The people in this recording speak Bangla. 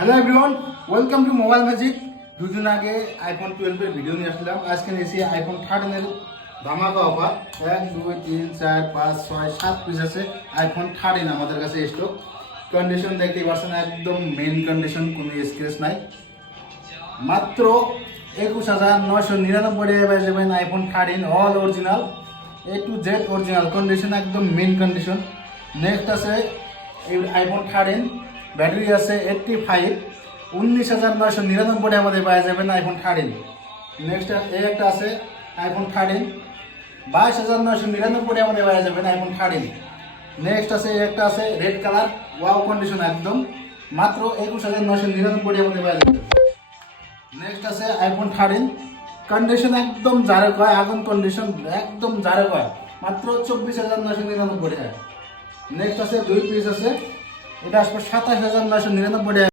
Hello everyone, welcome to mobile magic. দুদিন আগে আইফোন 12 এর ভিডিও নিয়ে আসলাম। আজকে এসে আইফোন 13 এর ধামাকা অফার 1 2 3 4 5 6 7 পিস আছে আইফোন 13 আমাদের কাছে স্টক। কন্ডিশন দেখতেই পাচ্ছেন, একদম মেইন কন্ডিশন, কোনো স্ক্র্যাচ নাই। মাত্র 21,999 টাকায় পেয়ে যাবেন iPhone 13 all original, A to Z original condition, একদম মেইন কন্ডিশন। নেক্সট আছে এই আইফোন 13, ব্যাটারি আছে 85, 19,999 টাকা আমাদের পেয়ে যাবেন আইফোন 13। নেক্সট এই একটা আছে আইফোন 13, 22,999 টাকা আমাদের পেয়ে যাবেন আইফোন 13। নেক্সট আছে এই একটা আছে রেড কালার, ওয়াও কন্ডিশন একদম, মাত্র 21,999 টাকা আমাদের পেয়ে যাবেন। নেক্সট আছে আইফোন 13, কন্ডিশন একদম জারে কয়, আগুন কন্ডিশন একদম জারে কয়, মাত্র 24,999 টাকা। নেক্সট আছে 2 পিস আছে, এটা আসবে 27,999 টাকা।